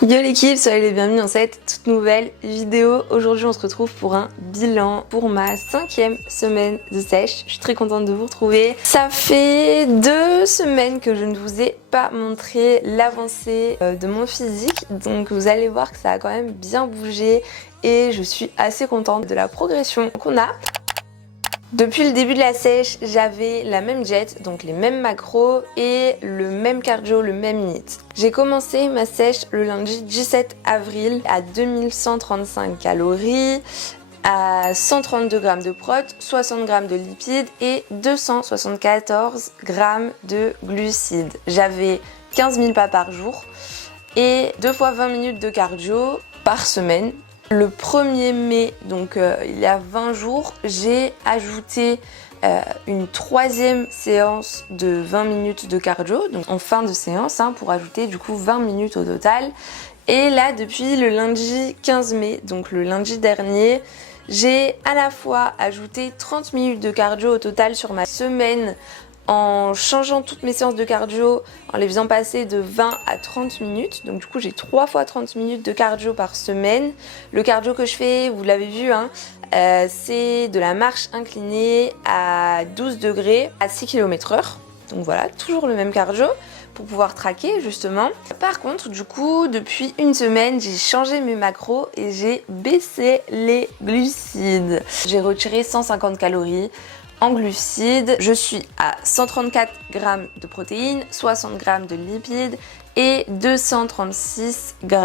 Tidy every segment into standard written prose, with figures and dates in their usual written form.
Yo l'équipe, soyez les bienvenus dans cette toute nouvelle vidéo. Aujourd'hui on se retrouve pour un bilan pour ma 5e semaine de sèche. Je suis très contente de vous retrouver. Ça fait 2 semaines que je ne vous ai pas montré l'avancée de mon physique. Donc vous allez voir que ça a quand même bien bougé et je suis assez contente de la progression qu'on a. Depuis le début de la sèche, j'avais la même jet, donc les mêmes macros et le même cardio, le même NEAT. J'ai commencé ma sèche le lundi 17 avril à 2135 calories, à 132 g de prot, 60 g de lipides et 274 g de glucides. J'avais 15 000 pas par jour et 2 fois 20 minutes de cardio par semaine. Le 1er mai, donc il y a 20 jours, j'ai ajouté une 3e séance de 20 minutes de cardio, donc en fin de séance, pour ajouter du coup 20 minutes au total. Et là, depuis le lundi 15 mai, donc le lundi dernier, j'ai à la fois ajouté 30 minutes de cardio au total sur ma semaine en changeant toutes mes séances de cardio, en les faisant passer de 20 à 30 minutes. Donc du coup j'ai 3 fois 30 minutes de cardio par semaine. Le cardio que je fais, vous l'avez vu, c'est de la marche inclinée à 12 degrés à 6 km/h. Donc voilà, toujours le même cardio pour pouvoir traquer justement. Par contre, du coup, depuis une semaine, j'ai changé mes macros et j'ai baissé les glucides. J'ai retiré 150 calories. En glucides, je suis à 134 g de protéines, 60 g de lipides et 236 g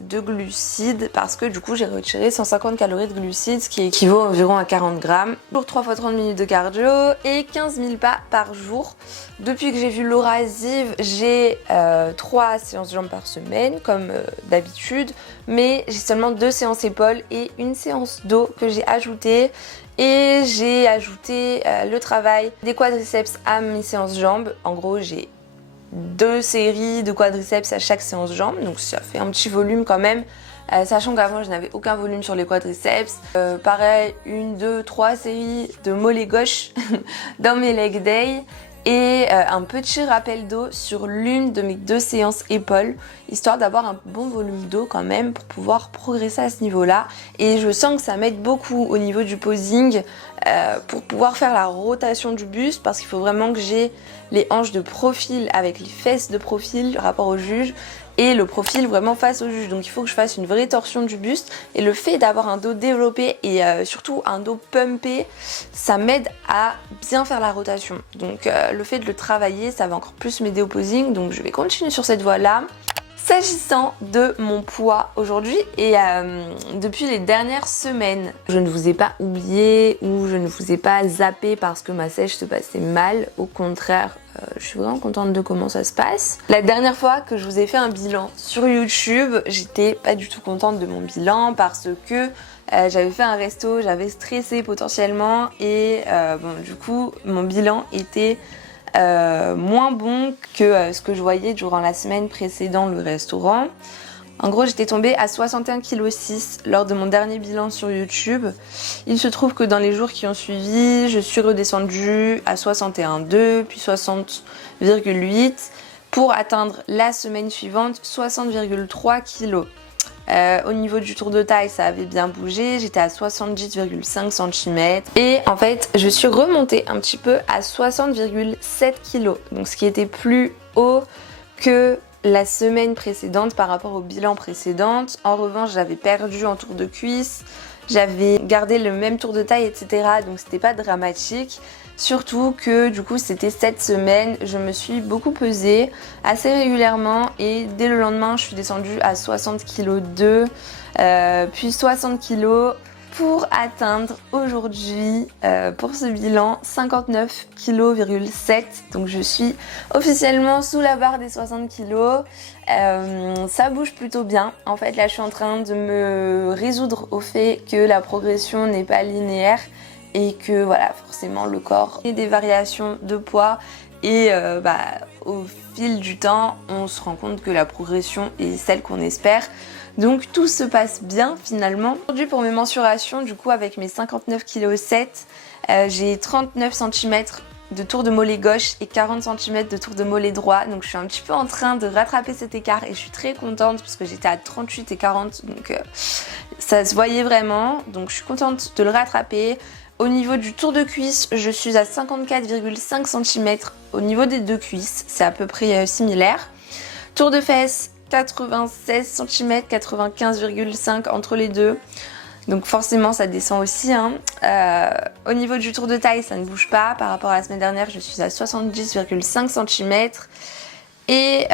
de glucides parce que du coup j'ai retiré 150 calories de glucides, ce qui équivaut environ à 40 g. Pour 3 fois 30 minutes de cardio et 15 000 pas par jour. Depuis que j'ai vu Laura Ziv, j'ai 3 séances jambes par semaine comme d'habitude, mais j'ai seulement 2 séances épaules et une séance dos que j'ai ajoutée. Et j'ai ajouté le travail des quadriceps à mes séances jambes. En gros, j'ai 2 séries de quadriceps à chaque séance jambes, donc ça fait un petit volume quand même. Sachant qu'avant je n'avais aucun volume sur les quadriceps. Pareil, 1, 2, 3 séries de mollet gauche dans mes leg day. Et un petit rappel d'eau sur l'une de mes 2 séances épaules, histoire d'avoir un bon volume d'eau quand même pour pouvoir progresser à ce niveau-là. Et je sens que ça m'aide beaucoup au niveau du posing pour pouvoir faire la rotation du buste, parce qu'il faut vraiment que j'ai les hanches de profil avec les fesses de profil par rapport au juge et le profil vraiment face au juge. Donc il faut que je fasse une vraie torsion du buste, et le fait d'avoir un dos développé et surtout un dos pumpé, ça m'aide à bien faire la rotation. Donc le fait de le travailler, ça va encore plus m'aider au posing, donc je vais continuer sur cette voie là. S'agissant de mon poids aujourd'hui et depuis les dernières semaines, je ne vous ai pas oublié ou je ne vous ai pas zappé parce que ma sèche se passait mal. Au contraire, je suis vraiment contente de comment ça se passe. La dernière fois que je vous ai fait un bilan sur YouTube, j'étais pas du tout contente de mon bilan parce que j'avais fait un resto, j'avais stressé potentiellement et du coup mon bilan était moins bon que ce que je voyais durant la semaine précédant le restaurant. En gros, j'étais tombée à 61,6 kg lors de mon dernier bilan sur YouTube. Il se trouve que dans les jours qui ont suivi, je suis redescendue à 61,2 puis 60,8 pour atteindre la semaine suivante 60,3 kg. Au niveau du tour de taille, ça avait bien bougé, j'étais à 70,5 cm et en fait je suis remontée un petit peu à 60,7 kg, donc ce qui était plus haut que la semaine précédente par rapport au bilan précédent. En revanche, j'avais perdu en tour de cuisse, j'avais gardé le même tour de taille, etc. Donc c'était pas dramatique. Surtout que du coup c'était cette semaine, je me suis beaucoup pesée assez régulièrement et dès le lendemain je suis descendue à 60,2 kg, puis 60 kg pour atteindre aujourd'hui pour ce bilan 59,7 kg. Donc je suis officiellement sous la barre des 60 kg. Ça bouge plutôt bien. En fait là je suis en train de me résoudre au fait que la progression n'est pas linéaire et que voilà, forcément le corps a des variations de poids et au fil du temps on se rend compte que la progression est celle qu'on espère. Donc tout se passe bien finalement. Aujourd'hui pour mes mensurations, du coup avec mes 59,7 kg, j'ai 39 cm de tour de mollet gauche et 40 cm de tour de mollet droit. Donc je suis un petit peu en train de rattraper cet écart et je suis très contente parce que j'étais à 38 et 40, donc ça se voyait vraiment. Donc je suis contente de le rattraper. Au niveau du tour de cuisse, je suis à 54,5 cm au niveau des deux cuisses, c'est à peu près similaire. Tour de fesses, 96 cm, 95,5 entre les deux. Donc forcément ça descend aussi, hein. Au niveau du tour de taille, ça ne bouge pas. Par rapport à la semaine dernière, je suis à 70,5 cm. Et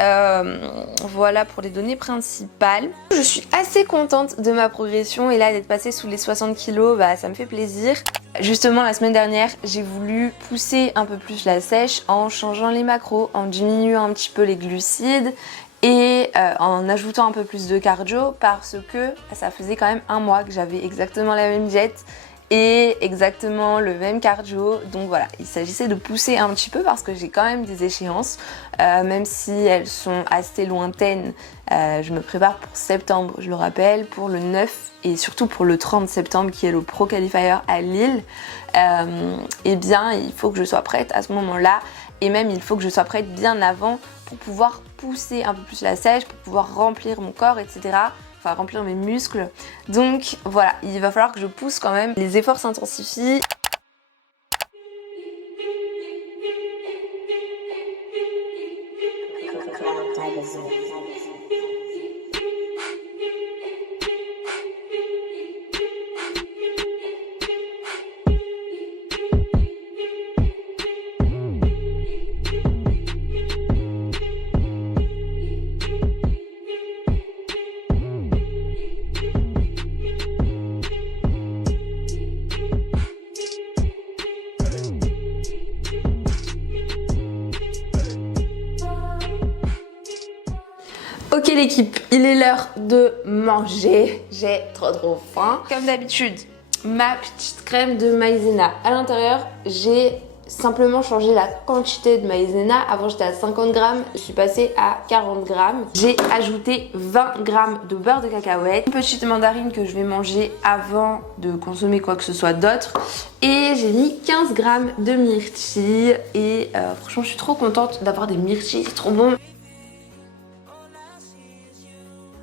voilà pour les données principales. Je suis assez contente de ma progression et là d'être passée sous les 60 kg, bah, ça me fait plaisir. Justement la semaine dernière, j'ai voulu pousser un peu plus la sèche en changeant les macros, en diminuant un petit peu les glucides et en ajoutant un peu plus de cardio parce que ça faisait quand même un mois que j'avais exactement la même diète et exactement le même cardio. Donc voilà, il s'agissait de pousser un petit peu parce que j'ai quand même des échéances, même si elles sont assez lointaines. Je me prépare pour septembre, je le rappelle, pour le 9 et surtout pour le 30 septembre qui est le Pro Qualifier à Lille. Eh bien, il faut que je sois prête à ce moment-là et même il faut que je sois prête bien avant pour pouvoir pousser un peu plus la sèche, pour pouvoir remplir mon corps, etc. Enfin remplir mes muscles. Donc voilà, il va falloir que je pousse quand même. Les efforts s'intensifient. Ok l'équipe, il est l'heure de manger. J'ai trop faim. Comme d'habitude, ma petite crème de maïzena. À l'intérieur, j'ai simplement changé la quantité de maïzena. Avant j'étais à 50 grammes, je suis passée à 40 grammes. J'ai ajouté 20 grammes de beurre de cacahuète, une petite mandarine que je vais manger avant de consommer quoi que ce soit d'autre. Et j'ai mis 15 grammes de myrtilles et franchement je suis trop contente d'avoir des myrtilles, c'est trop bon.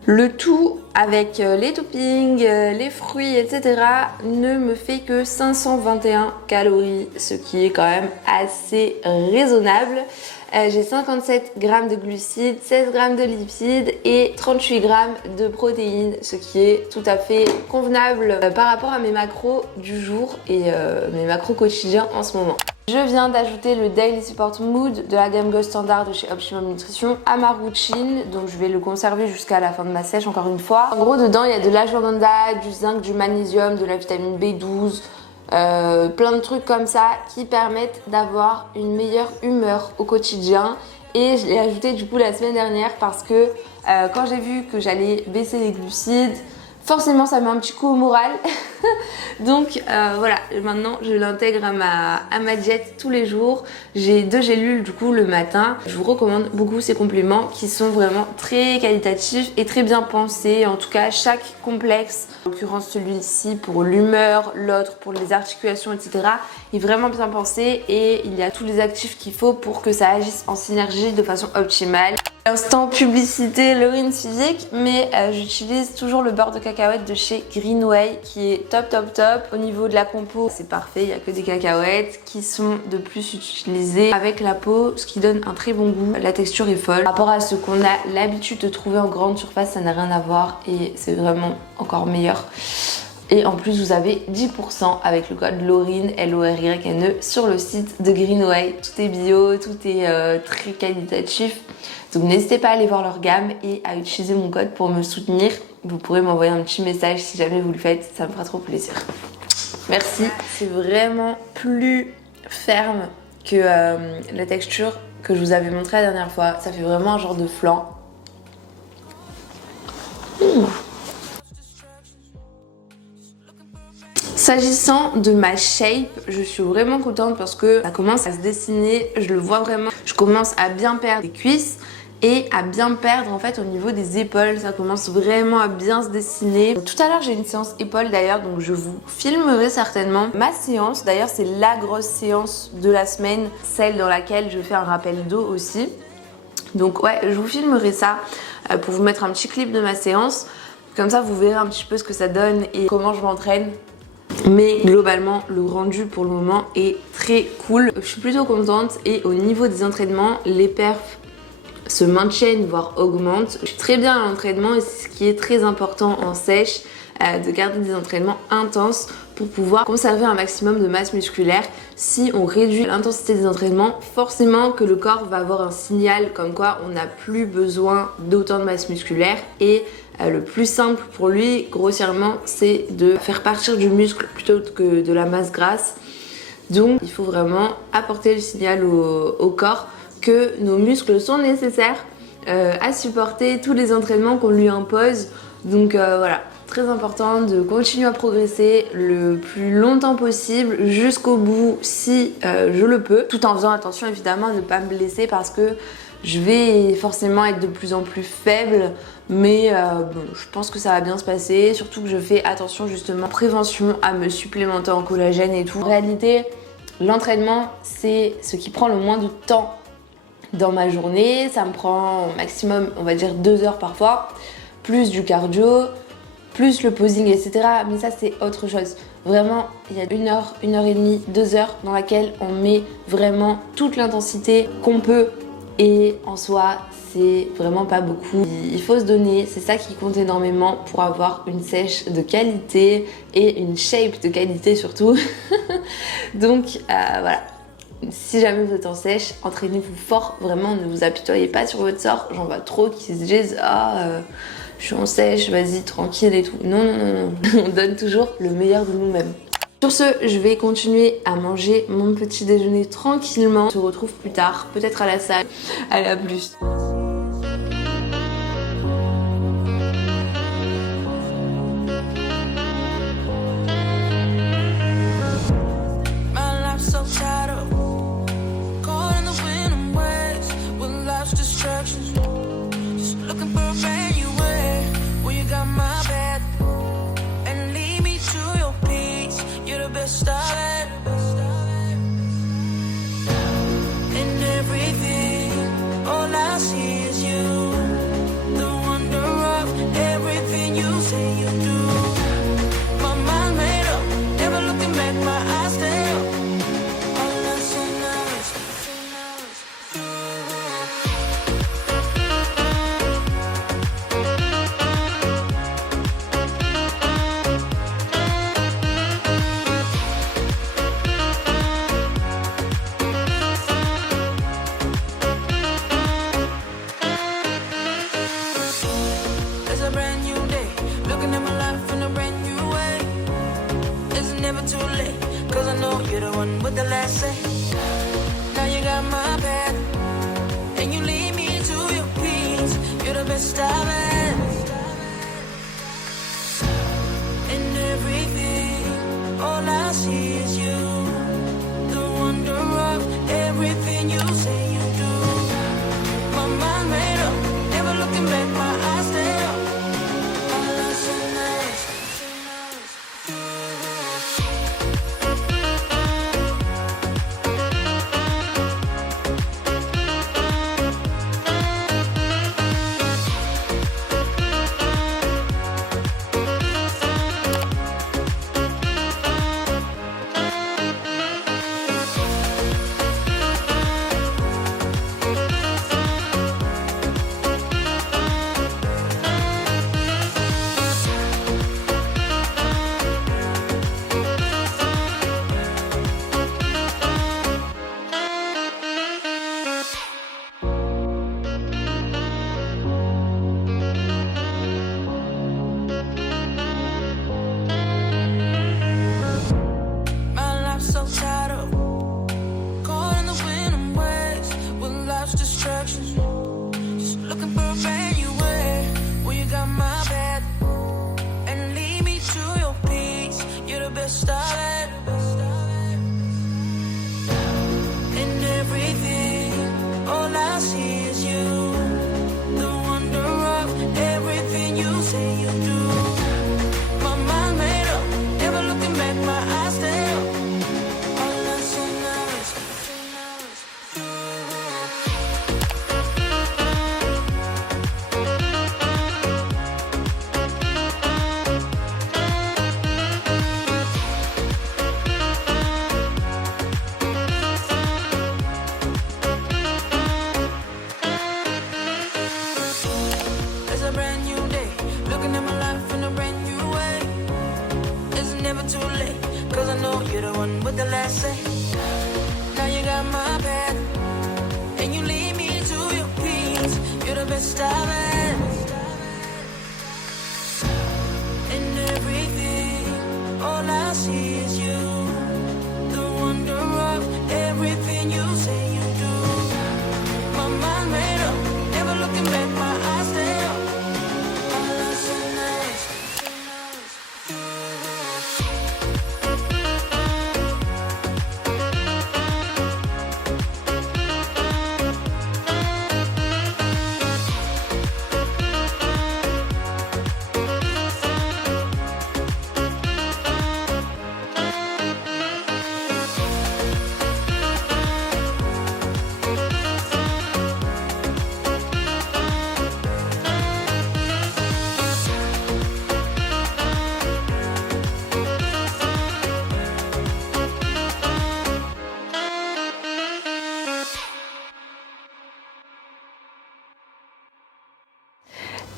Le tout avec les toppings, les fruits, etc. ne me fait que 521 calories, ce qui est quand même assez raisonnable. J'ai 57 grammes de glucides, 16 grammes de lipides et 38 grammes de protéines, ce qui est tout à fait convenable par rapport à mes macros du jour et mes macros quotidiens en ce moment. Je viens d'ajouter le Daily Support Mood de la gamme Gold Standard de chez Optimum Nutrition à ma routine, donc je vais le conserver jusqu'à la fin de ma sèche encore une fois. En gros dedans il y a de l'ashwagandha, du zinc, du magnésium, de la vitamine B12, plein de trucs comme ça qui permettent d'avoir une meilleure humeur au quotidien. Et je l'ai ajouté du coup la semaine dernière parce que quand j'ai vu que j'allais baisser les glucides, forcément ça met un petit coup au moral. Donc voilà, maintenant je l'intègre à ma diète tous les jours. J'ai 2 gélules du coup le matin. Je vous recommande beaucoup ces compléments qui sont vraiment très qualitatifs et très bien pensés. En tout cas chaque complexe, en l'occurrence celui-ci pour l'humeur, l'autre pour les articulations, etc. est vraiment bien pensé et il y a tous les actifs qu'il faut pour que ça agisse en synergie de façon optimale. Instant publicité Lauryn Physique, mais j'utilise toujours le beurre de cacahuète de chez Greenway qui est top. Au niveau de la compo, c'est parfait, il n'y a que des cacahuètes qui sont de plus utilisées avec la peau, ce qui donne un très bon goût. La texture est folle. Par rapport à ce qu'on a l'habitude de trouver en grande surface, ça n'a rien à voir et c'est vraiment encore meilleur. Et en plus vous avez 10% avec le code Lauryn, L-O-R-Y-N-E, sur le site de Greenway. Tout est bio, tout est très qualitatif. Donc n'hésitez pas à aller voir leur gamme et à utiliser mon code pour me soutenir. Vous pourrez m'envoyer un petit message si jamais vous le faites, ça me fera trop plaisir. Merci. C'est vraiment plus ferme que la texture que je vous avais montré la dernière fois. Ça fait vraiment un genre de flan. S'agissant de ma shape, je suis vraiment contente parce que ça commence à se dessiner, je le vois vraiment. Je commence à bien perdre les cuisses et à bien perdre en fait au niveau des épaules. Ça commence vraiment à bien se dessiner. Tout à l'heure j'ai une séance épaules d'ailleurs, donc je vous filmerai certainement ma séance. D'ailleurs c'est la grosse séance de la semaine, celle dans laquelle je fais un rappel dos aussi. Donc ouais, je vous filmerai ça pour vous mettre un petit clip de ma séance. Comme ça vous verrez un petit peu ce que ça donne et comment je m'entraîne. Mais globalement, le rendu pour le moment est très cool. Je suis plutôt contente et au niveau des entraînements, les perfs se maintiennent voire augmentent. Je suis très bien à l'entraînement et c'est ce qui est très important en sèche, de garder des entraînements intenses pour pouvoir conserver un maximum de masse musculaire. Si on réduit l'intensité des entraînements, forcément que le corps va avoir un signal comme quoi on n'a plus besoin d'autant de masse musculaire et le plus simple pour lui, grossièrement, c'est de faire partir du muscle plutôt que de la masse grasse. Donc il faut vraiment apporter le signal au corps que nos muscles sont nécessaires à supporter tous les entraînements qu'on lui impose. Donc voilà, très important de continuer à progresser le plus longtemps possible jusqu'au bout si je le peux, tout en faisant attention évidemment à ne pas me blesser parce que je vais forcément être de plus en plus faible, mais bon, je pense que ça va bien se passer, surtout que je fais attention justement prévention à me supplémenter en collagène et tout. En réalité, l'entraînement c'est ce qui prend le moins de temps dans ma journée. Ça me prend au maximum, on va dire 2 heures parfois, plus du cardio, plus le posing, etc. Mais ça c'est autre chose. Vraiment, il y a 1 heure, 1 heure et demie, 2 heures dans laquelle on met vraiment toute l'intensité qu'on peut. Et en soi, c'est vraiment pas beaucoup. Il faut se donner, c'est ça qui compte énormément pour avoir une sèche de qualité et une shape de qualité surtout. Donc voilà. Si jamais vous êtes en sèche, entraînez-vous fort, vraiment ne vous apitoyez pas sur votre sort. J'en vois trop qui se disent je suis en sèche, vas-y tranquille et tout. Non, non, non, non, on donne toujours le meilleur de nous-mêmes. Sur ce, je vais continuer à manger mon petit déjeuner tranquillement. On se retrouve plus tard, peut-être à la salle. Allez, à plus. You're the one with the last say. Now you got my back, and you lead me to your peace. You're the best I've had. And everything, all I see is you. The wonder of everything you say you do. My mind made up, never looking back, my eyes stay up. All I see now is looking at my life in a brand new way. It's never too late, cause I know you're the one with the last say. Now you got my back, and you lead me to your peace. You're the best I've had. And everything, all I see is you. The wonder of everything you say you do. My mind made up, never looking back, my eyes stay up. My love's so nice.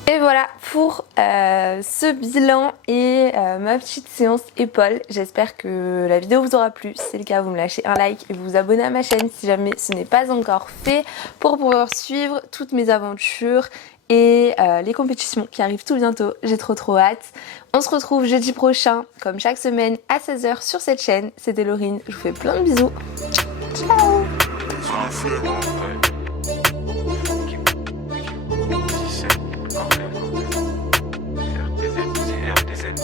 Et voilà pour ce bilan et ma petite séance épaules. J'espère que la vidéo vous aura plu. Si c'est le cas, vous me lâchez un like et vous vous abonnez à ma chaîne si jamais ce n'est pas encore fait pour pouvoir suivre toutes mes aventures et les compétitions qui arrivent tout bientôt. J'ai trop hâte. On se retrouve jeudi prochain comme chaque semaine à 16h sur cette chaîne. C'était Laurine, je vous fais plein de bisous. Ciao. Faire des aides,